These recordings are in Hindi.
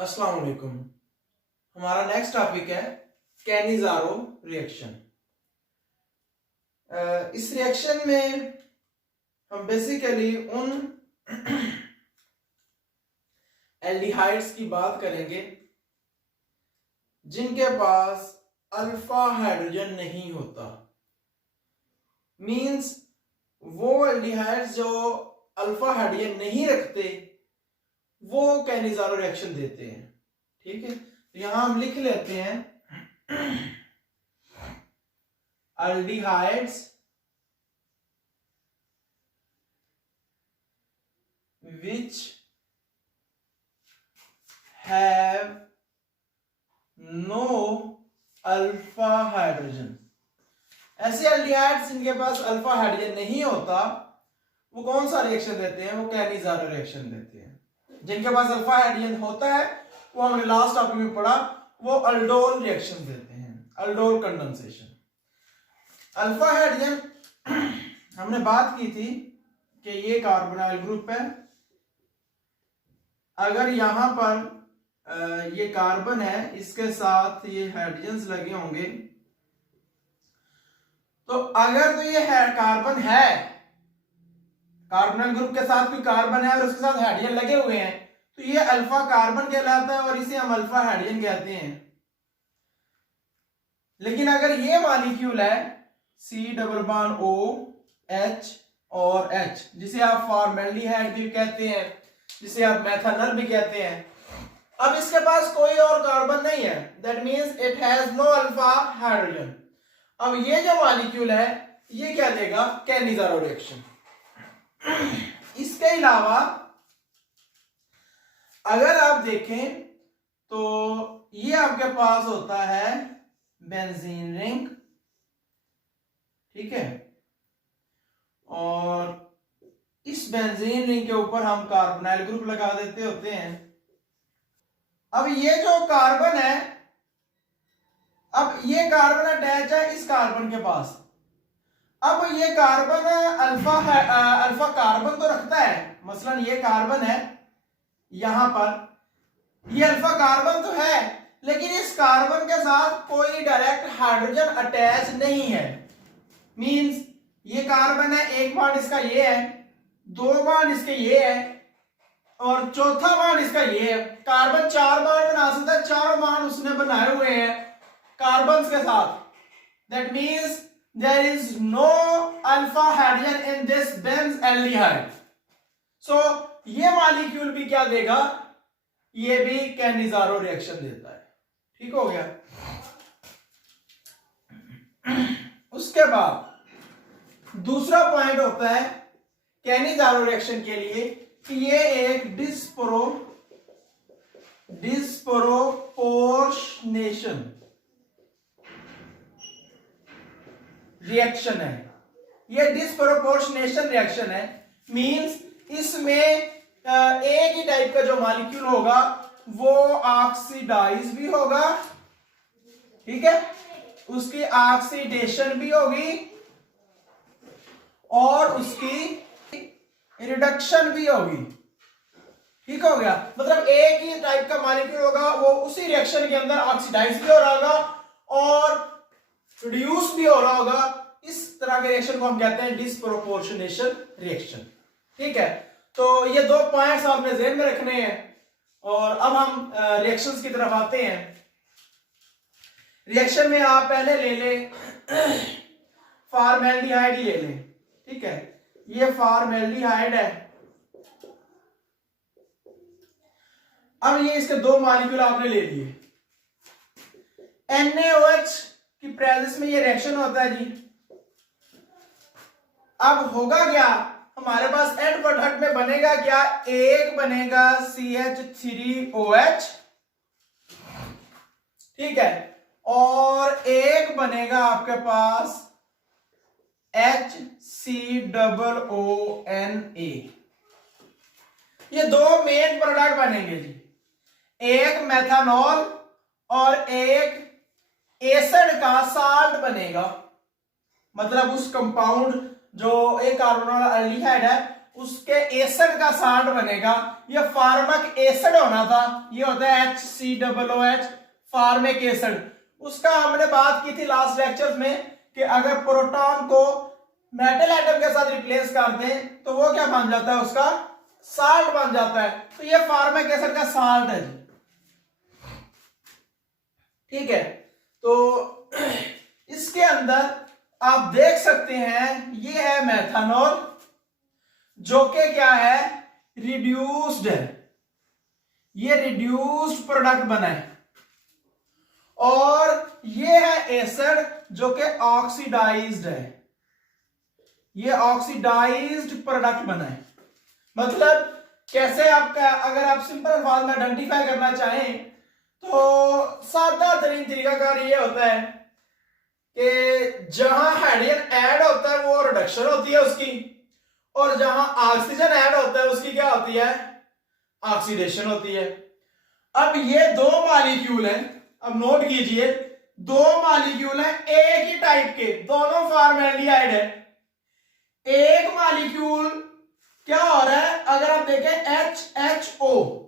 अस्सलाम वालेकुम। हमारा नेक्स्ट टॉपिक है कैनिज़ारो रिएक्शन। इस रिएक्शन में हम बेसिकली उन एल्डिहाइड्स की बात करेंगे जिनके पास अल्फा हाइड्रोजन नहीं होता। मींस वो एल्डिहाइड्स जो अल्फा हाइड्रोजन नहीं रखते वो कैनिज़ारो रिएक्शन देते हैं। ठीक है, तो यहां हम लिख लेते हैं aldehydes which have no alpha hydrogen. ऐसे एल्डिहाइड्स जिनके पास अल्फा हाइड्रोजन नहीं होता वो कौन सा रिएक्शन देते हैं? वो कैनिज़ारो रिएक्शन देते हैं। जिनके पास अल्फा हाइड्रोजन होता है वो हमने लास्ट टॉपिक में पढ़ा, वो अल्डोल रिएक्शन देते हैं, अल्डोल कंडेंसेशन। अल्फा हाइड्रोजन हमने बात की थी कि ये कार्बोनाइल ग्रुप है। अगर यहां पर ये कार्बन है, इसके साथ ये हाइड्रोजन्स लगे होंगे, तो अगर तो ये कार्बन है, कार्बोनाइल ग्रुप के साथ कोई कार्बन है और उसके साथ हाइड्रोजन लगे हुए हैं, तो ये अल्फा कार्बन कहलाता है और इसे हम अल्फा हाइड्रोजन कहते हैं। लेकिन अगर ये मॉलिक्यूल है C double bond O H और H, जिसे आप फॉर्मेल्डिहाइड भी कहते हैं, जिसे आप मेथनॉल भी कहते हैं, अब इसके पास कोई और कार्बन नहीं है, that means it has no alpha hydrogen. अब ये जो मॉलिक्यूल है ये क्या देगा? Cannizzaro reaction. इसके अलावा अगर आप देखें तो ये आपके पास होता है बेंजीन रिंग, ठीक है, और इस बेंजीन रिंग के ऊपर हम कार्बोनाइल ग्रुप लगा देते होते हैं। अब ये जो कार्बन है, अब ये कार्बन अटैच है इस कार्बन के पास। अब ये कार्बन अल्फा कार्बन तो रखता है, मसलन ये कार्बन है यहां पर, ये अल्फा कार्बन तो है, लेकिन इस कार्बन के साथ कोई डायरेक्ट हाइड्रोजन अटैच नहीं है। मींस ये कार्बन है, एक बॉन्ड इसका ये है, दो बॉन्ड इसके ये है और चौथा बॉन्ड इसका ये है। कार्बन चार बॉन्ड बना सकता है, चारों बॉन्ड उसने बनाए हुए हैं कार्बन के साथ। That means there is no alpha hydrogen in this benzaldehyde. So ये मॉलिक्यूल भी क्या देगा? ये भी कैनिज़ारो रिएक्शन देता है। ठीक हो गया। उसके बाद दूसरा पॉइंट होता है कैनिज़ारो रिएक्शन के लिए कि ये एक डिस्प्रोपोर्शनेशन रिएक्शन है। ये डिस्प्रोपोर्शनेशन रिएक्शन है, मींस इसमें एक ही टाइप का जो मॉलिक्यूल होगा वो ऑक्सीडाइज भी होगा, ठीक है, उसकी ऑक्सीडेशन भी होगी और उसकी रिडक्शन भी होगी। ठीक हो गया, मतलब एक ही टाइप का मॉलिक्यूल होगा, वो उसी रिएक्शन के अंदर ऑक्सीडाइज भी हो रहा होगा और रिड्यूस भी हो रहा होगा। इस तरह के रिएक्शन को हम कहते हैं डिस्प्रोपोर्शनेशन रिएक्शन। ठीक है, तो ये दो पॉइंट्स आपने ध्यान में रखने हैं और अब हम रिएक्शंस की तरफ आते हैं। रिएक्शन में आप पहले ले लें फॉर्मेल्डिहाइड ही ले लें, ठीक है, ये फॉर्मेल्डिहाइड है। अब ये इसके दो मॉलिक्यूल आपने ले लिए, NaOH की प्रेजेंस में ये रिएक्शन होता है जी। अब होगा क्या, हमारे पास एंड प्रोडक्ट में बनेगा क्या? एक बनेगा CH3OH, ठीक है, और एक बनेगा आपके पास HCOONA। ये दो मेन प्रोडक्ट बनेंगे जी, एक मेथनॉल और एक एसिड का साल्ट बनेगा। मतलब उस कंपाउंड जो एक कार्बोनाइल एल्डिहाइड है उसके एसिड का साल्ट बनेगा। ये फार्मिक एसिड होना था, ये होता है HCOOH फार्मिक एसिड। उसका हमने बात की थी लास्ट लेक्चर में कि अगर प्रोटॉन को मेटल एटम के साथ रिप्लेस कर दें तो वो क्या बन जाता है, उसका साल्ट बन जाता है। तो ये फार्मिक एसिड का साल्ट है जी, ठीक है। तो इसके अंदर आप देख सकते हैं ये है मेथनॉल, जो कि क्या है, रिड्यूस्ड है, ये रिड्यूस्ड प्रोडक्ट बना है। और ये है एसिड जो कि ऑक्सीडाइज्ड है, ये ऑक्सीडाइज्ड प्रोडक्ट बना है। मतलब कैसे आपका, अगर आप सिंपल अल्फाज में आइडेंटिफाई करना चाहें तो सादा तरीन तरीकाकार ये होता है कि जहां हाइड्रोजन ऐड होता है वो रिडक्शन होती है उसकी, और जहां ऑक्सीजन ऐड होता है उसकी क्या होती है, ऑक्सीडेशन होती है। अब ये दो मॉलिक्यूल हैं, अब नोट कीजिए, दो मॉलिक्यूल हैं एक ही टाइप के, दोनों फॉर्मेल्डिहाइड है। एक मॉलिक्यूल क्या हो रहा है, अगर आप देखें HHO,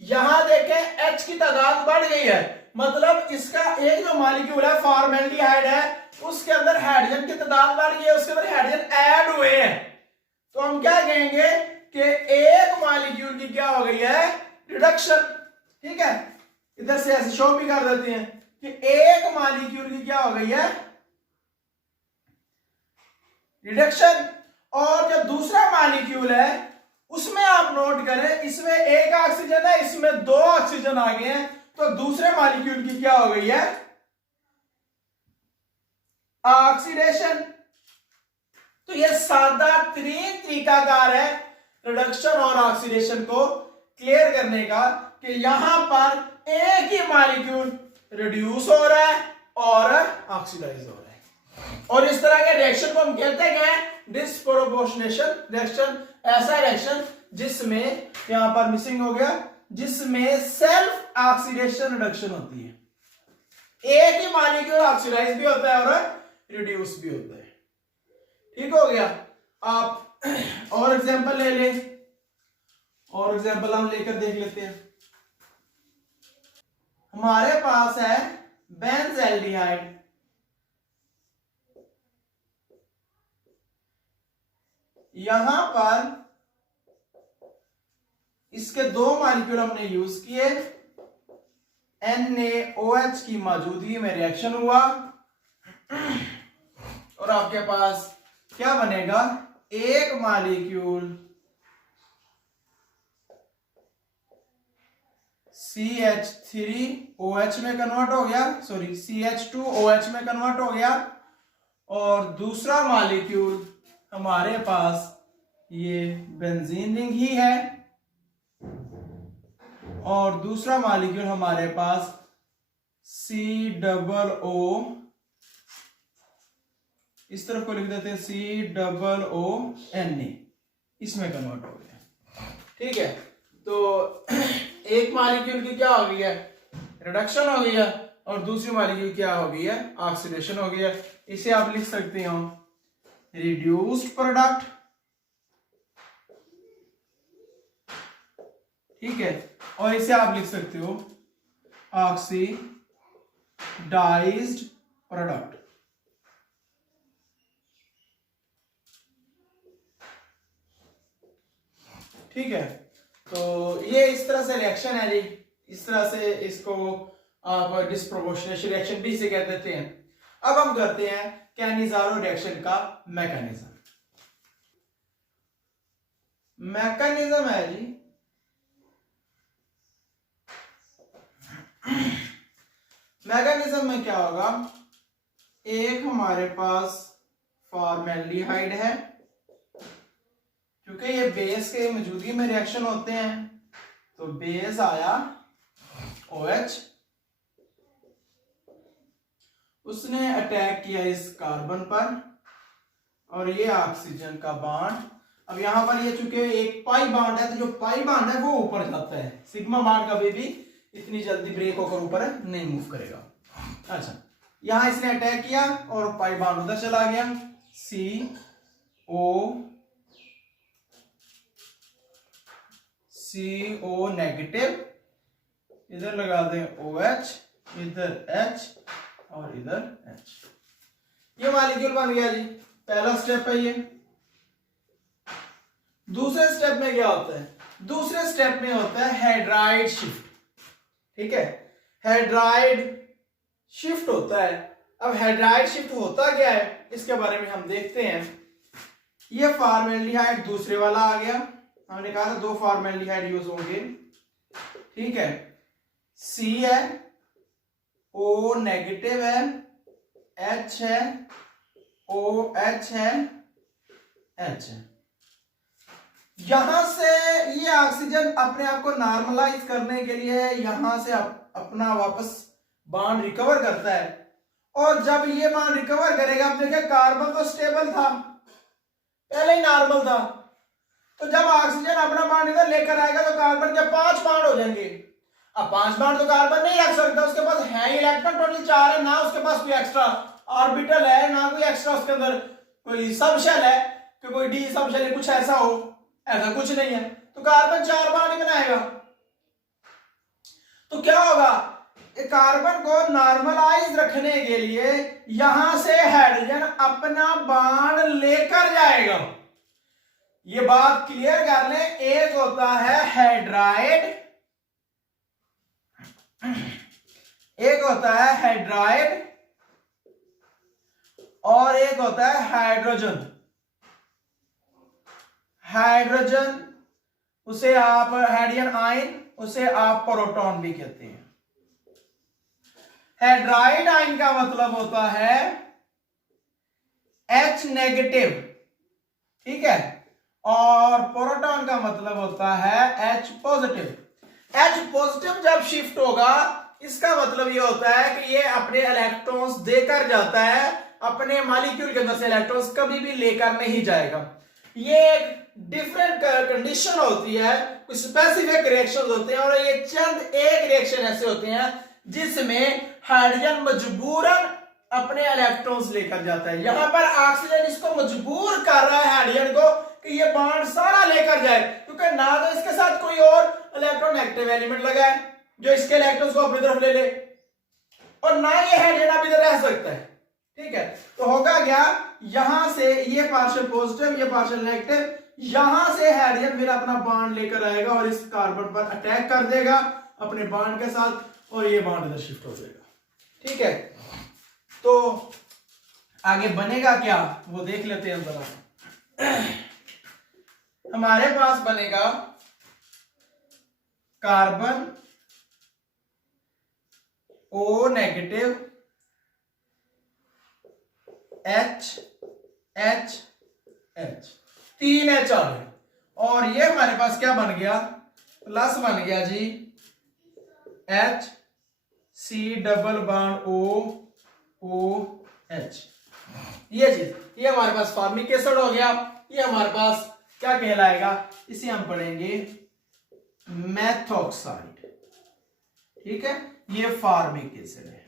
यहां देखें H की तादाद बढ़ गई है, मतलब इसका एक जो मॉलिक्यूल है फॉर्मेल्डिहाइड है उसके अंदर हाइड्रोजन की तादाद बढ़ गई है, उसके अंदर हाइड्रोजन ऐड हुए हैं। तो हम क्या कहेंगे कि एक मॉलिक्यूल की क्या हो गई है, रिडक्शन। ठीक है, इधर से ऐसे शो भी कर देते हैं कि एक मॉलिक्यूल की क्या हो गई है, रिडक्शन। और जो दूसरा मॉलिक्यूल है उसमें आप नोट करें, इसमें एक ऑक्सीजन है, इसमें दो ऑक्सीजन आ गए हैं, तो दूसरे मॉलिक्यूल की क्या हो गई है, ऑक्सीडेशन। तो यह सादा तरीन तरीकाकार है रिडक्शन और ऑक्सीडेशन को क्लियर करने का, कि यहां पर एक ही मॉलिक्यूल रिड्यूस हो रहा है और ऑक्सीडाइज हो रहा है। और इस तरह के रिएक्शन को हम कहते हैं डिस्प्रोपोर्शनेशन रिएक्शन। ऐसा रिएक्शन जिसमें, यहां पर मिसिंग हो गया, जिसमें सेल्फ ऑक्सीडेशन रिडक्शन होती है। एक ही मॉलिक्यूल ऑक्सीडाइज भी होता है और रिड्यूस भी होता है। ठीक हो गया। आप और एग्जांपल ले लें, और एग्जांपल हम लेकर देख लेते हैं। हमारे पास है बेंज़ल्डिहाइड, यहां पर इसके दो मॉलिक्यूल हमने यूज किए, NaOH की मौजूदगी में रिएक्शन हुआ और आपके पास क्या बनेगा, एक मॉलिक्यूल CH3OH में कन्वर्ट हो गया, सॉरी CH2OH में कन्वर्ट हो गया, और दूसरा मॉलिक्यूल हमारे पास ये बेंजीन रिंग ही है, और दूसरा मॉलिक्यूल हमारे पास COO, इस तरफ को लिख देते हैं COONA, इसमें कन्वर्ट हो गया। ठीक है, तो एक मॉलिक्यूल की क्या हो गई है, रिडक्शन हो गई है, और दूसरी मॉलिक्यूल क्या हो गई है, ऑक्सीडेशन हो गई है। इसे आप लिख सकते हो रिड्यूस्ड प्रोडक्ट। ठीक है, और इसे आप लिख सकते हो ऑक्सीडाइज्ड प्रोडक्ट। ठीक है, तो ये इस तरह से रिएक्शन है जी, इस तरह से इसको आप डिस्प्रोपोर्शनेशन रिएक्शन भी से कह देते हैं। अब हम करते हैं कैनिज़ारो रिएक्शन का मैकेनिज्म। मैकेनिज्म है जी, मैकेनिज्म में क्या होगा, एक हमारे पास फॉर्मेल्डिहाइड है, क्योंकि ये बेस के मौजूदगी में रिएक्शन होते हैं, तो बेस आया OH, उसने अटैक किया इस कार्बन पर, और ये ऑक्सीजन का बॉन्ड। अब यहां पर ये चूंकि एक पाई बॉन्ड है, तो जो पाई बॉन्ड है वो ऊपर जाता है, सिग्मा बॉन्ड कभी भी इतनी जल्दी ब्रेक होकर ऊपर नहीं मूव करेगा। अच्छा, यहां इसने अटैक किया और पाई बॉन्ड उधर चला गया, CO CO नेगेटिव, इधर लगा दें OH, इधर H और इधर H। ये मॉलिक्यूल बन गया जी, पहला स्टेप है ये। दूसरे स्टेप में क्या होता है? दूसरे स्टेप में होता है हाइड्राइड शिफ्ट। ठीक है, हाइड्राइड शिफ्ट होता है। अब हाइड्राइड शिफ्ट होता क्या है इसके बारे में हम देखते हैं। ये फॉर्मेल्डिहाइड दूसरे वाला आ गया, हमने कहा था 2 फॉर्मेल्डिहाइड यूज होंगे। ठीक है, C है, O नेगेटिव है, H है, OH है, H है। यहां से ये ऑक्सीजन अपने आप को नॉर्मलाइज करने के लिए यहां से अपना वापस बॉन्ड रिकवर करता है। और जब ये बॉन्ड रिकवर करेगा, अब देखिए कार्बन तो स्टेबल था, पहले ही नॉर्मल था, तो जब ऑक्सीजन अपना बॉन्ड इधर लेकर आएगा तो कार्बन के 5 बॉन्ड हो जाएंगे। अब 5 बॉन्ड तो कार्बन नहीं रख सकता, उसके पास है ही इलेक्ट्रॉन टोटल 4 है, ना उसके पास कोई एक्स्ट्रा ऑर्बिटल है, ना कोई एक्स्ट्रा उसके अंदर कोई सबशेल है कि कोई डी सबशेल है, कुछ ऐसा हो, ऐसा कुछ नहीं है, तो कार्बन 4 बॉन्ड ही बनाएगा। तो क्या होगा, कार्बन को नॉर्मलाइज रखने के लिए यहां से हाइड्रोजन अपना बॉन्ड लेकर जाएगा। ये बात क्लियर कर लें, एक होता है हाइड्राइड, एक होता है हाइड्राइड और एक होता है हाइड्रोजन। हाइड्रोजन उसे आप हाइड्रोजन आयन, उसे आप प्रोटॉन भी कहते हैं। हाइड्राइड आयन का मतलब होता है H नेगेटिव, ठीक है, और प्रोटॉन का मतलब होता है H पॉजिटिव। H पॉजिटिव जब शिफ्ट होगा इसका मतलब ये होता है कि ये अपने इलेक्ट्रॉन्स देकर जाता है, अपने मॉलिक्यूल के अंदर से इलेक्ट्रॉन्स कभी भी लेकर नहीं जाएगा। ये एक डिफरेंट कंडीशन होती है, कुछ स्पेसिफिक रिएक्शंस होते हैं, और ये चंद एक रिएक्शन ऐसे होते हैं जिसमें हाइड्रोजन मजबूरन अपने इलेक्ट्रॉन्स लेकर जाता है। यहां पर ऑक्सीजन इसको मजबूर कर रहा है हाइड्रोजन को कि ये बॉन्ड सारा लेकर जाए, क्योंकि ना तो इसके साथ कोई और इलेक्ट्रोनेगेटिव एलिमेंट लगा है जो इसके इलेक्ट्रॉन्स को अपनी तरफ ले ले, और ना ये हाइड्रोजन अब इधर रह सकता है। ठीक है, तो होगा क्या, यहां से ये पार्शियल पॉजिटिव, ये पार्शियल नेगेटिव, यहां से हाइड्रोजन फिर अपना बॉन्ड लेकर आएगा और इस कार्बन पर अटैक कर देगा अपने बॉन्ड के साथ, और ये बॉन्ड इधर शिफ्ट हो जाएगा। ठीक है, तो आगे बनेगा क्या वो देख लेते हैं जरा। हमारे पास बनेगा carbon O negative, H H H, 3 H आ गए, और ये हमारे पास क्या बन गया, प्लस बन गया जी H C double bond OH। ये चीज, ये हमारे पास फॉर्मिक एसिड हो गया। ये हमारे पास क्या कहलाएगा, इसे हम पढ़ेंगे मेथॉक्साइड। ठीक है, ये फॉर्मिक एसिड है।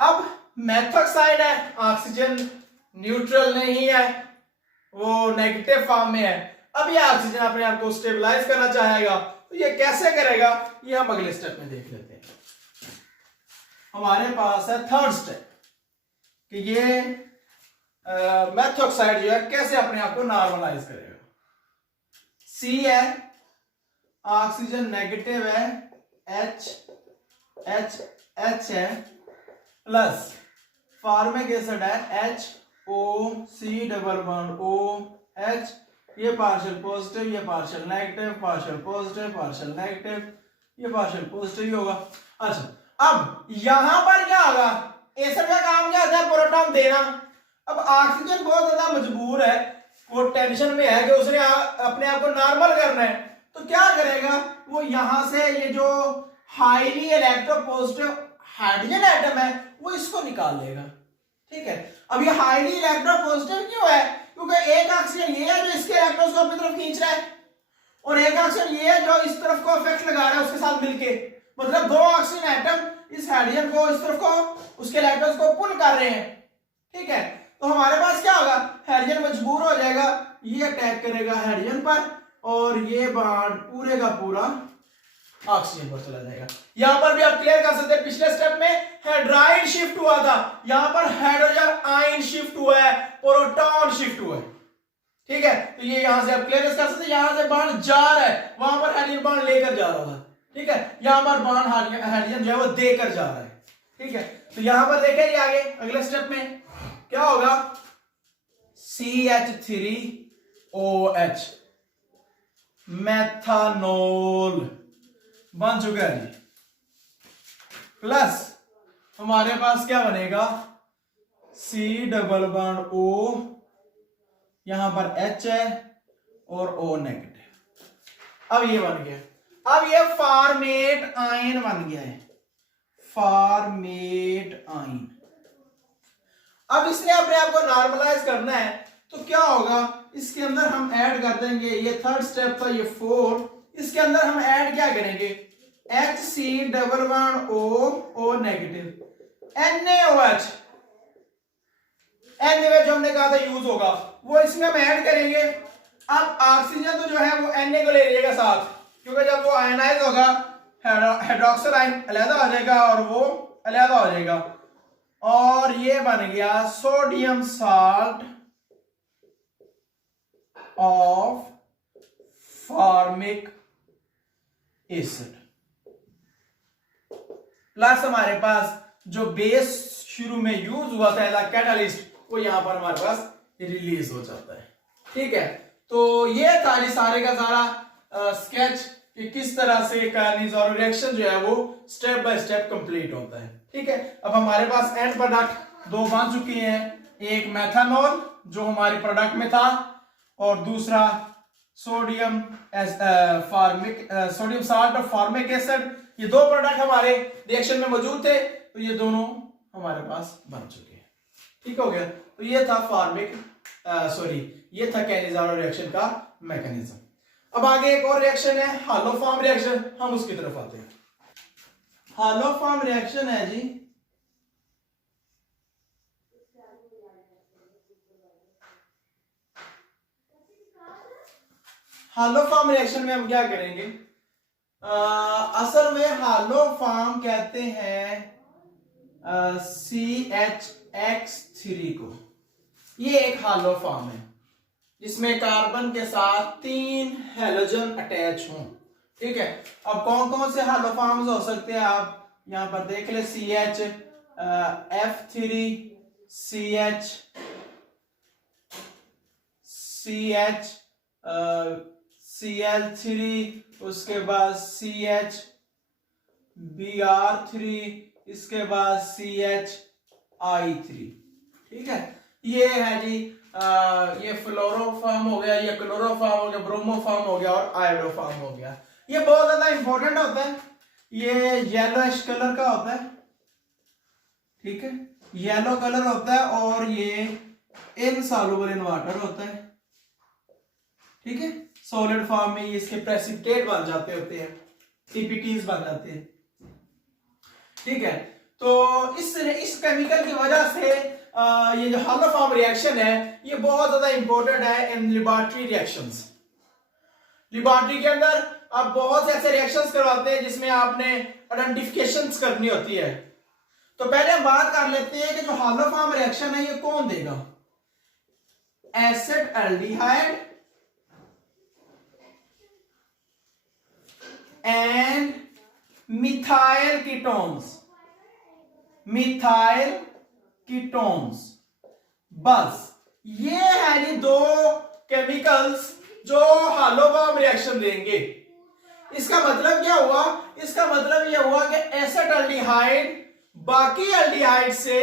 अब मेथॉक्साइड है, ऑक्सीजन न्यूट्रल नहीं है, वो नेगेटिव फॉर्म में है। अब ये ऑक्सीजन अपने आप को स्टेबलाइज करना चाहेगा, तो ये कैसे करेगा ये हम अगले स्टेप में देख लेते हैं। हमारे पास है थर्ड स्टेप कि ये मेथॉक्साइड जो है कैसे अपने आप को नॉर्मलाइज करेगा। C है, ऑक्सीजन नेगेटिव है, H है, प्लस फॉर्मिक एसिड है HOC डबल बॉन्ड OH, ये पार्शियल पॉजिटिव, ये partial negative, partial positive, partial negative, ये पार्शियल पॉजिटिव ही होगा। अच्छा, अब यहां पर क्या होगा, एसिड का काम क्या होता है, प्रोटॉन देना। अब ऑक्सीजन बहुत ज्यादा मजबूर है, वो टेंशन में है कि उसने अपने आप को नॉर्मल करना है, तो क्या करेगा वो, यहां से ये जो हाईली इलेक्ट्रोपॉजिटिव हाइड्रोजन एटम है वो इसको निकाल लेगा। ठीक है, अब ये हाईली इलेक्ट्रोपॉजिटिव क्यों है, क्योंकि एक ऑक्सीजन ये है जो इसके इलेक्ट्रॉन्स को अपनी तरफ खींच रहा है, और एक ऑक्सीजन ये है जो इस तरफ को इफेक्ट लगा रहा है उसके साथ मिलके, मतलब 2 ऑक्सीजन एटम इस हाइड्रोजन को इस तरफ को उसके इलेक्ट्रॉन्स को पुल कर रहे हैं। ठीक है, तो हमारे पास क्या होगा, हाइड्रोजन मजबूर हो जाएगा ये अटैक करेगा हाइड्रोजन पर और ये बॉन्ड पूरे का पूरा ऑक्सीजन पर चला जाएगा। यहां पर भी आप क्लियर कर सकते हैं, पिछले स्टेप में हाइड्राइड शिफ्ट हुआ था, यहां पर हाइड्रोजन आयन शिफ्ट हुआ है, प्रोटॉन शिफ्ट हुआ है। ठीक है, तो ये यहां से आप क्लियर कर सकते हैं, यहां से बॉन्ड जा रहा है, वहां पर हाइड्रोजन बॉन्ड लेकर जा रहा था। ठीक है, यहां पर बॉन्ड हाइड्रोजन जो है वो देकर जा रहा है। ठीक है, तो यहां पर देखें ये आगे अगले स्टेप में क्या होगा, CH3OH मेथानोल बन चुका है जी, प्लस हमारे पास क्या बनेगा, C डबल बॉन्ड O, यहां पर H है और O नेगेटिव। अब ये बन गया, अब ये फॉर्मेट आयन बन गया है, फॉर्मेट आयन। अब इसने अपने आप को नॉर्मलाइज करना है, तो क्या होगा, इसके अंदर हम ऐड कर देंगे, ये थर्ड स्टेप था, ये 4, इसके अंदर हम ऐड क्या करेंगे, HC double bond O negative, NaOH, NaOH जो हमने कहा था यूज होगा, वो इसमें हम ऐड करेंगे। अब ऑक्सीजन तो जो है वो Na को ले लीजिएगा साथ, क्योंकि जब वो आयनाइज होगा हाइड्रोक्सिल आयन अलग हो जाएगा और वो अलग हो जाएगा, और ये बन गया sodium salt of formic acid, plus हमारे पास जो बेस शुरू में यूज हुआ था एज अ कैटलिस्ट, वो यहां पर हमारे पास रिलीज हो जाता है। ठीक है, तो ये था जी सारे का सारा स्केच कि किस तरह से काइनेजोर रिएक्शन जो है वो स्टेप बाय स्टेप कंप्लीट होता है। ठीक है, अब हमारे पास एंड प्रोडक्ट दो बन चुके हैं, एक मेथानॉल जो हमारे प्रोडक्ट में था और दूसरा सोडियम सोडियम साल्ट और फॉर्मिक एसिड। ये दो प्रोडक्ट हमारे रिएक्शन में मौजूद थे, तो ये दोनों हमारे पास बन चुके हैं। ठीक हो गया, तो ये था ये था काइनेजोर रिएक्शन का मैकेनिज्म। अब आगे एक और रिएक्शन है हालोफॉर्म रिएक्शन, हम उसकी तरफ आते हैं। हालोफॉर्म रिएक्शन है जी, हालोफॉर्म रिएक्शन में हम क्या करेंगे, असल में हालोफॉर्म कहते हैं CHX3 को। ये एक हालोफॉर्म है जिसमें कार्बन के साथ 3 हैलोजन अटैच हों। ठीक है, अब कौन कौन से हालोफॉर्म्स हो सकते हैं आप यहां पर देख ले, CH F3 CH CH Cl3, उसके बाद CH Br3, इसके बाद CHI3। ठीक है, ये है जी ये फ्लोरोफॉर्म हो गया, ये क्लोरोफॉर्म हो गया, ब्रोमोफॉर्म हो गया और आयोडोफॉर्म हो गया। ये बहुत ज्यादा इंपॉर्टेंट होता है, ये येलोइश कलर का होता है। ठीक है, येलो कलर होता है और ये इनसॉल्युबल इन वाटर होता है। ठीक है, सॉलिड फॉर्म में ये इसके प्रेसिपिटेट बन जाते होते हैं, CPTs बन जाते हैं। ठीक है, तो इस केमिकल की वजह से ये जो हालोफॉर्म रिएक्शन है ये बहुत ज्यादा इंपॉर्टेंट है इन लेबोरेटरी रिएक्शंस। लेबोरेटरी के अंदर आप बहुत से ऐसे रिएक्शंस करवाते हैं जिसमें आपने आइडेंटिफिकेशंस करनी होती है। तो पहले हम बात कर लेते हैं कि जो हालोफॉर्म रिएक्शन है ये कौन देगा, acid aldehyde and methyl ketones. बस ये है जी दो केमिकल्स जो हालोफॉर्म रिएक्शन देंगे। इसका मतलब क्या हुआ, इसका मतलब यह हुआ कि एसिड एल्डिहाइड बाकी एल्डिहाइड से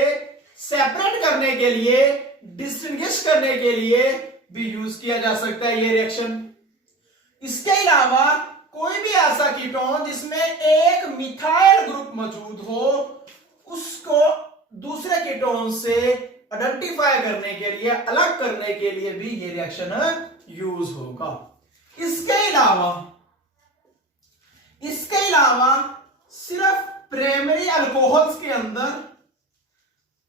सेपरेट करने के लिए, डिस्टिंग्विश करने के लिए भी यूज किया जा सकता है ये रिएक्शन। इसके अलावा कोई भी ऐसा कीटोन जिसमें एक मिथाइल ग्रुप मौजूद हो, उसको दूसरे कीटोन से आइडेंटिफाई करने के लिए, अलग करने के लिए भी ये रिएक्शन यूज होगा। इसके अलावा सिर्फ प्राइमरी अल्कोहल्स के अंदर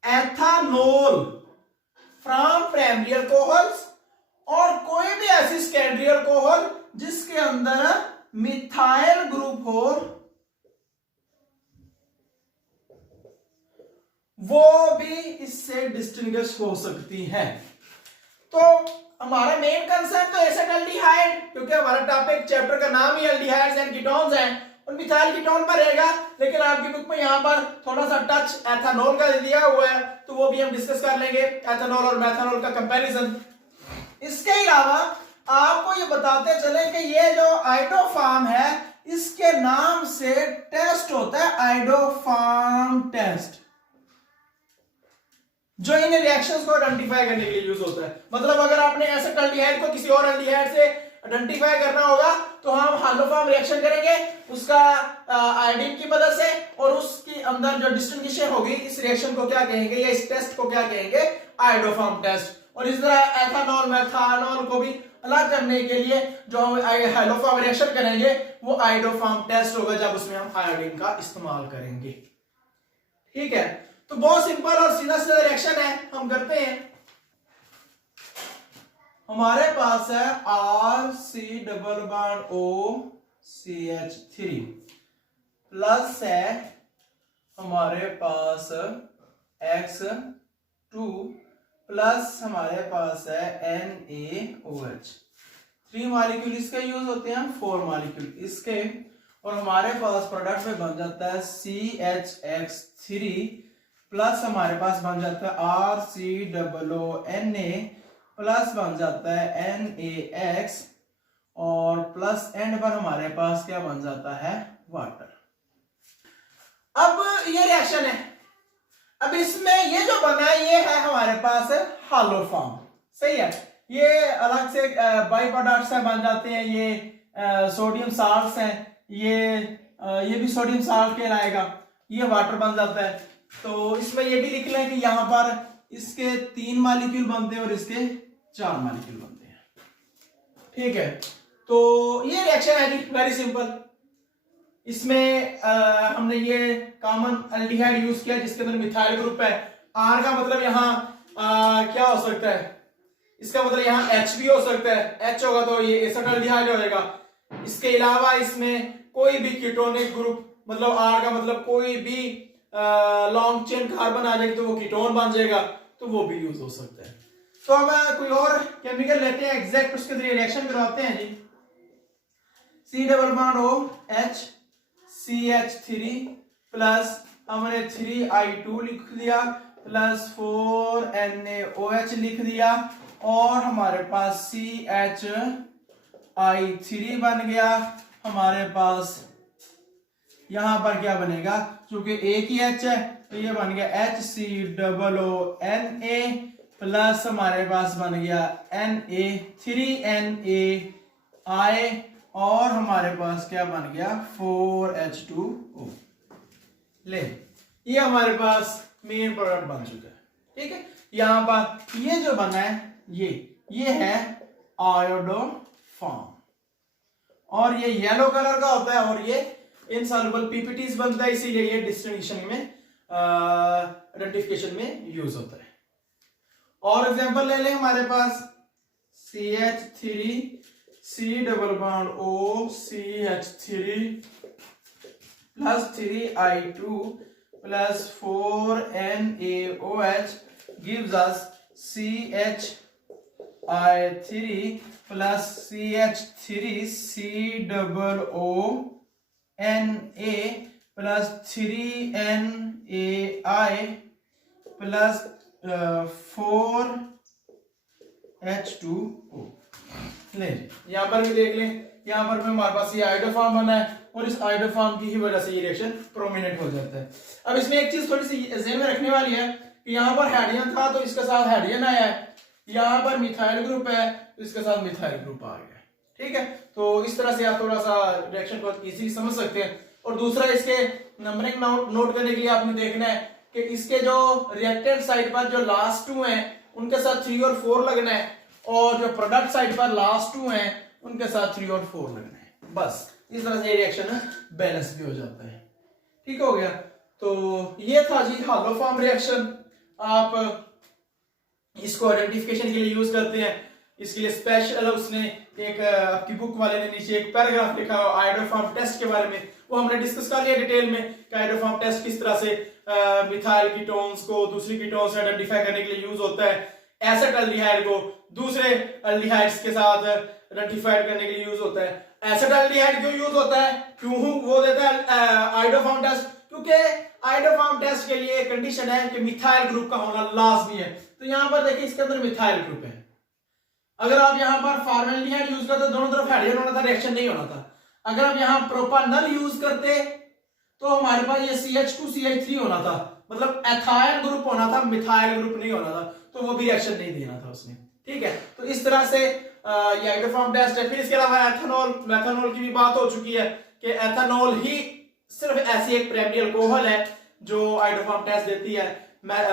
एथानॉल फ्रॉम प्राइमरी अल्कोहल्स और कोई भी ऐसी सेकेंडरी अल्कोहल जिसके अंदर मिथाइल ग्रुप हो वो भी इससे डिस्टिंग्विश हो सकती है। तो हमारा मेन कंसेप्ट तो एसिटाल्डिहाइड, क्योंकि हमारा टॉपिक चैप्टर का नाम ही एल्डिहाइड्स एंड कीटोन्स है, और मिथाइल कीटोन पर रहेगा। लेकिन आपकी बुक में यहाँ पर थोड़ा सा टच एथेनॉल का दिया हुआ है, तो वो भी हम डिस्कस कर लेंगे, एथेनॉल और मेथनॉल का कंपैरिजन। इसके अलावा आपको ये बताते चले कि ये जो आइडोफार्म है इसके नाम से टेस्ट होता है आइडोफार्म टेस्ट, जो इन रिएक्शंस को आइडेंटिफाई करने के लिए यूज होता है। मतलब अगर आपने एसिटाल्डिहाइड को किसी और एल्डिहाइड से आइडेंटिफाई करना होगा तो हम हाइड्रोफॉर्म रिएक्शन करेंगे उसका आयोडीन की मदद से, और उसके अंदर जो डिस्टिंग्विशन होगी इस रिएक्शन को क्या कहेंगे या इस टेस्ट को क्या कहेंगे, आयोडोफॉर्म टेस्ट। और इस तरह एथेनॉल मेथनॉल को भी अलग करने के लिए जो हम हाइड्रोफॉर्म रिएक्शन करेंगे वो आयोडोफॉर्म टेस्ट होगा, जब उसमें हम आयोडीन का इस्तेमाल करेंगे। ठीक है, तो बहुत सिंपल और सीधा सीधा रिएक्शन है, हम करते हैं। हमारे पास है RC≡OCH3 प्लस है हमारे पास X2 प्लस हमारे पास है NaOH। 3 मॉलिक्यूल इसके यूज होते हैं, 4 मॉलिक्यूल इसके, और हमारे पास प्रोडक्ट में बन जाता है CHX3 प्लस हमारे पास बन जाता है RCOONA प्लस बन जाता है NaX, और प्लस एंड पर हमारे पास क्या बन जाता है, वाटर। अब ये रिएक्शन है, अब इसमें ये जो बना है ये है हमारे पास हॉलो फॉर्म, सही है। ये अलग से बाई प्रोडक्ट्स है बन जाते हैं, ये सोडियम साल्ट्स हैं, ये भी सोडियम साल्ट कहलाएगा, ये वाटर बन जाता है। तो इसमें ये भी लिख लें कि यहाँ पर इसके 3 मॉलिक्यूल बनते हैं और इसके 4 मॉलिक्यूल बनते हैं। ठीक है, तो ये रिएक्शन है जी, वेरी सिंपल। इसमें हमने ये कॉमन एल्डिहाइड यूज किया जिसके अंदर मिथाइल ग्रुप है। आर का मतलब यहाँ क्या हो सकता है, इसका मतलब यहाँ H भी हो सकता है, H होगा तो ये एसिटाल्डिहाइड होगा। इसके अलावा इसमें कोई भी कीटोनिक ग्रुप, मतलब आर का मतलब कोई भी लॉन्ग चेन कार्बन आ जाएगी तो वो कीटोन बन जाएगा, तो वो भी यूज हो सकता है। तो हम कोई और केमिकल लेते हैं एग्जैक्ट, उसके जरिए रिएक्शन करवाते हैं जी। C≡OH CH3 प्लस हमने 3I2 लिख दिया प्लस 4NaOH लिख दिया, और हमारे पास CHI3 बन गया। हमारे पास यहां पर क्या बनेगा, क्योंकि एक ही H है तो ये बन गया HCOONA प्लस हमारे पास बन गया Na3NaI, और हमारे पास क्या बन गया 4H2O। ले, ये हमारे पास मेन प्रोडक्ट बन चुका है। ठीक है, यहां पर ये जो बना है ये है आयोडोफॉर्म, और ये येलो कलर का होता है, और ये इनसॉल्युबल पीपीटीज बनता है, इसीलिए ये डिस्टिंक्शन में आइडेंटिफिकेशन में यूज होता है। और एग्जांपल ले लें, हमारे पास CH3 C≡OCH3 plus 3I2 plus 4NaOH gives us CHI3 plus CH3 COONA plus 3NaI plus 4H2O। ले, यहां पर भी देख लें, यहां पर भी हमारे पास ये आइडोफॉर्म बना है, और इस आइडोफॉर्म की ही वजह से ये रिएक्शन प्रोमिनेंट हो जाता है। अब इसमें एक चीज थोड़ी सी ध्यान में रखने वाली है कि यहाँ पर हाइड्रोजन था तो इसके साथ हाइड्रोजन आया है, यहाँ पर मिथाइल ग्रुप है तो इसके साथ मिथाइल ग्रुप आ गया। ठीक है, तो इस तरह से आप थोड़ा सा रिएक्शन को इजीली समझ सकते हैं। और दूसरा, इसके नंबरिंग नोट करने के लिए आपने देखना है कि इसके जो रिएक्टेंट साइड पर जो लास्ट 2 हैं उनके साथ 3 और 4 लगना है, और जो प्रोडक्ट साइड पर लास्ट 2 हैं उनके साथ 3 और 4 लगना है। बस इस तरह से रिएक्शन बैलेंस भी हो जाता है। ठीक हो गया, तो ये था जी हालोफॉर्म रिएक्शन। आप इसको आइडेंटिफिकेशन के लिए यूज करते हैं। इसके लिए स्पेशल उसने एक आपकी बुक वाले ने नीचे एक पैराग्राफ लिखा है आयोडोफॉर्म टेस्ट के बारे में, वो हमने डिस्कस कर लिया डिटेल में कि आयोडोफॉर्म टेस्ट किस तरह से मिथाइल कीटोन्स को दूसरी कीटोन्स आइडेंटिफाई करने के लिए यूज होता है, एसिटाल्डिहाइड को दूसरे अल्डिहाइड्स के साथ आइडेंटिफाई करने के लिए यूज होता है। एसिटाल्डिहाइड क्यों यूज होता है, क्यों वो देता है आयोडोफॉर्म टेस्ट, क्योंकि आयोडोफॉर्म टेस्ट के लिए कंडीशन है कि मिथाइल ग्रुप का होना लाजमी है। तो यहां पर देखिए इसके अंदर मिथाइल ग्रुप है, अगर आप यहां पर फॉर्मेल्डिहाइड यूज करते दोनों तरफ हाइड्रोजन होना था, रिएक्शन नहीं होना था। अगर आप यहां प्रोपानल यूज करते तो हमारे पास ये CH2CH3 होना था, मतलब एथाइल ग्रुप होना था, मिथाइल ग्रुप नहीं होना था, तो वो भी रिएक्शन नहीं देना था उसने। ठीक है, तो इस तरह से ये आयोडोफॉर्म टेस्ट है। फिर इसके अलावा एथेनॉल मेथनॉल की भी बात हो चुकी है कि एथेनॉल ही सिर्फ ऐसी एक प्राइमरी अल्कोहल है जो आयोडोफॉर्म टेस्ट देती है,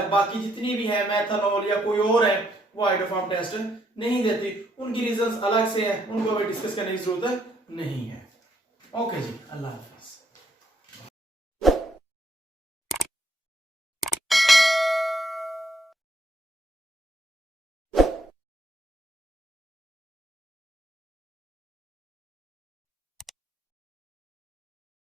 बाकी जितनी भी है मेथनॉल या कोई और है वो आयोडोफॉर्म टेस्ट नहीं देती। उनकी रीजंस अलग से है, उनको भी डिस्कस करने की जरूरत नहीं है। ओके जी, अल्लाह हाफिज।